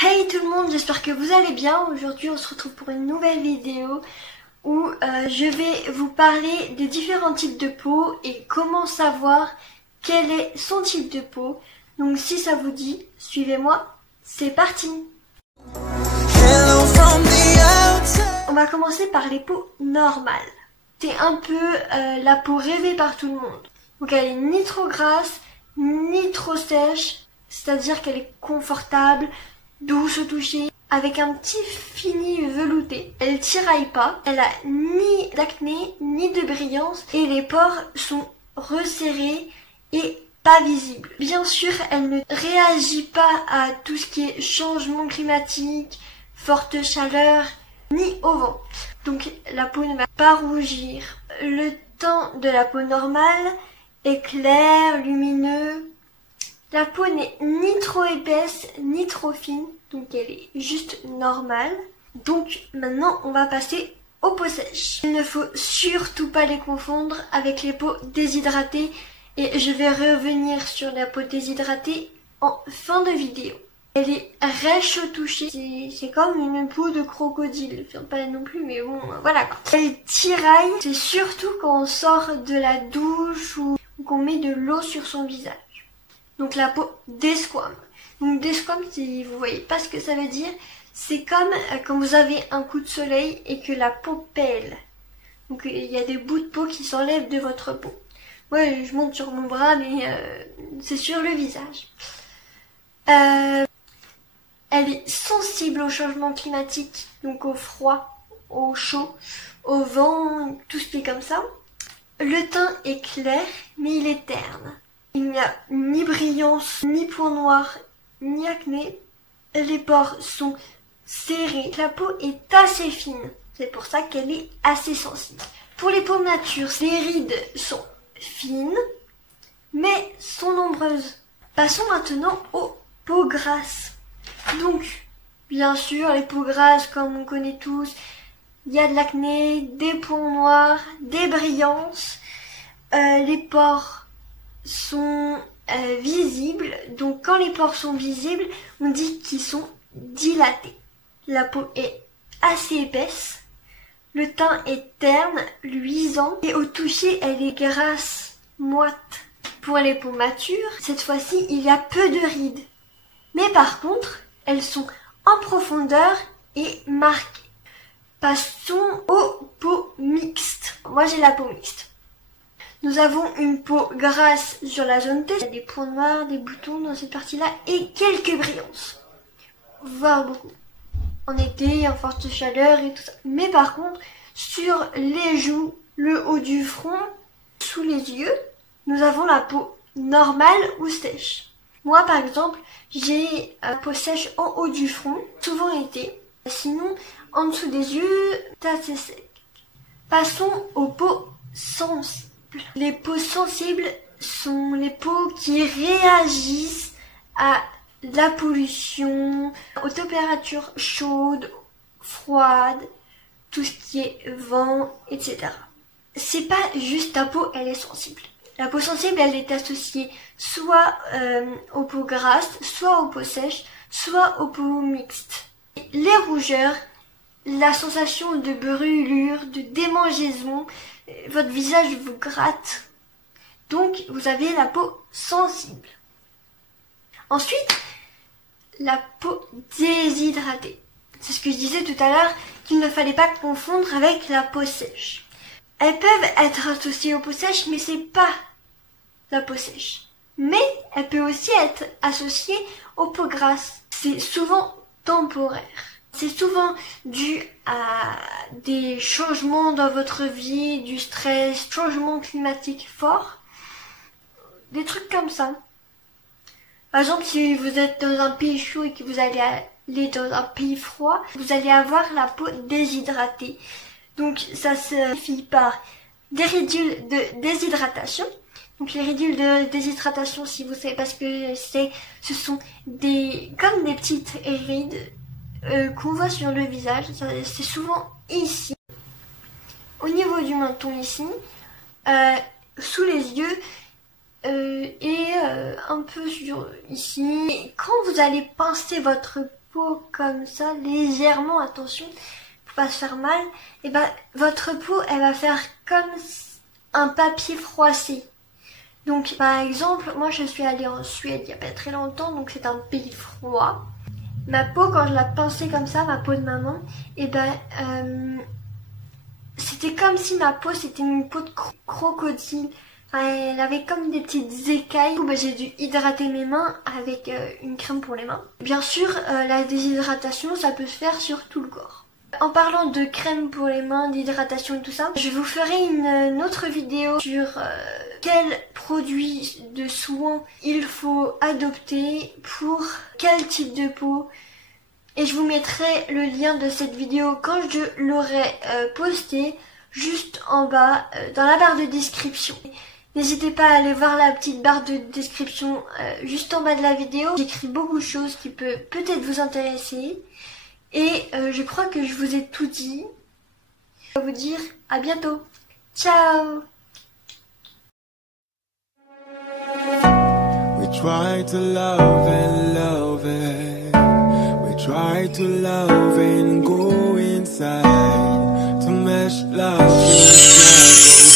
Hey tout le monde, j'espère que vous allez bien. Aujourd'hui on se retrouve pour une nouvelle vidéo où je vais vous parler des différents types de peau et comment savoir quel est son type de peau. Donc si ça vous dit, suivez-moi, c'est parti. On va commencer par les peaux normales. C'est un peu la peau rêvée par tout le monde. Donc elle est ni trop grasse, ni trop sèche, c'est-à-dire qu'elle est confortable, douce au toucher, avec un petit fini velouté. Elle tiraille pas, elle a ni d'acné, ni de brillance, et les pores sont resserrés et pas visibles. Bien sûr, elle ne réagit pas à tout ce qui est changement climatique, forte chaleur, ni au vent. Donc la peau ne va pas rougir. Le teint de la peau normale est clair, lumineux. La peau n'est ni trop épaisse, ni trop fine, donc elle est juste normale. Donc maintenant, on va passer aux peaux sèches. Il ne faut surtout pas les confondre avec les peaux déshydratées et je vais revenir sur la peau déshydratée en fin de vidéo. Elle est rêche au toucher, c'est comme une peau de crocodile, enfin pas non plus mais bon voilà quoi. Elle tiraille, c'est surtout quand on sort de la douche ou qu'on met de l'eau sur son visage. Donc la peau d'esquame. Donc d'esquame, si vous voyez pas ce que ça veut dire, c'est comme quand vous avez un coup de soleil et que la peau pèle. Donc il y a des bouts de peau qui s'enlèvent de votre peau. Moi je monte sur mon bras mais c'est sur le visage. Elle est sensible au changement climatique, donc au froid, au chaud, au vent, tout ce qui est comme ça. Le teint est clair mais il est terne. Il n'y a ni brillance, ni point noir, ni acné. Les pores sont serrés. La peau est assez fine. C'est pour ça qu'elle est assez sensible. Pour les peaux matures, les rides sont fines, mais sont nombreuses. Passons maintenant aux peaux grasses. Donc, bien sûr, les peaux grasses, comme on connaît tous, il y a de l'acné, des points noirs, des brillances. Les pores sont visibles, donc quand les pores sont visibles, on dit qu'ils sont dilatés. La peau est assez épaisse, le teint est terne, luisant, et au toucher elle est grasse, moite. Pour les peaux matures, cette fois-ci il y a peu de rides, mais par contre elles sont en profondeur et marquées. Passons aux peaux mixtes. Moi j'ai la peau mixte. Nous avons une peau grasse sur la zone T, il y a des points noirs, des boutons dans cette partie-là et quelques brillances, voire beaucoup. En été, en forte chaleur et tout ça. Mais par contre, sur les joues, le haut du front, sous les yeux, nous avons la peau normale ou sèche. Moi par exemple, j'ai la peau sèche en haut du front, souvent été. Sinon, en dessous des yeux, c'est assez sec. Passons aux peaux sensibles. Les peaux sensibles sont les peaux qui réagissent à la pollution, aux températures chaudes, froides, tout ce qui est vent, etc. C'est pas juste ta peau, elle est sensible. La peau sensible, elle est associée soit aux peaux grasses, soit aux peaux sèches, soit aux peaux mixtes. Les rougeurs, la sensation de brûlure, de démangeaison, votre visage vous gratte. Donc, vous avez la peau sensible. Ensuite, la peau déshydratée. C'est ce que je disais tout à l'heure, qu'il ne fallait pas confondre avec la peau sèche. Elles peuvent être associées aux peaux sèches, mais c'est pas la peau sèche. Mais elle peut aussi être associée aux peaux grasses. C'est souvent temporaire. C'est souvent dû à des changements dans votre vie, du stress, changements climatiques forts, des trucs comme ça. Par exemple, si vous êtes dans un pays chaud et que vous allez aller dans un pays froid, vous allez avoir la peau déshydratée. Donc ça se signifie par des ridules de déshydratation. Donc les ridules de déshydratation, si vous savez pas ce que c'est, ce sont comme des petites rides qu'on voit sur le visage. C'est souvent ici, au niveau du menton ici, sous les yeux et un peu sur ici. Et quand vous allez pincer votre peau, peau comme ça, légèrement, attention, pour pas se faire mal, et ben votre peau elle va faire comme un papier froissé. Donc par exemple, moi je suis allée en Suède il y a pas très longtemps, donc c'est un pays froid. Ma peau, quand je la pinçais comme ça, ma peau de maman, et ben c'était comme si ma peau c'était une peau de crocodile. Enfin, elle avait comme des petites écailles. Du coup, j'ai dû hydrater mes mains avec une crème pour les mains. Bien sûr, la déshydratation, ça peut se faire sur tout le corps. En parlant de crème pour les mains, d'hydratation et tout ça, je vous ferai une autre vidéo sur quels produits de soins il faut adopter pour quel type de peau. Et je vous mettrai le lien de cette vidéo quand je l'aurai postée juste en bas dans la barre de description. N'hésitez pas à aller voir la petite barre de description juste en bas de la vidéo. J'écris beaucoup de choses qui peuvent peut-être vous intéresser. Et je crois que je vous ai tout dit. Je vais vous dire à bientôt. Ciao! We try to love and love it. We try to love and go inside to mesh love.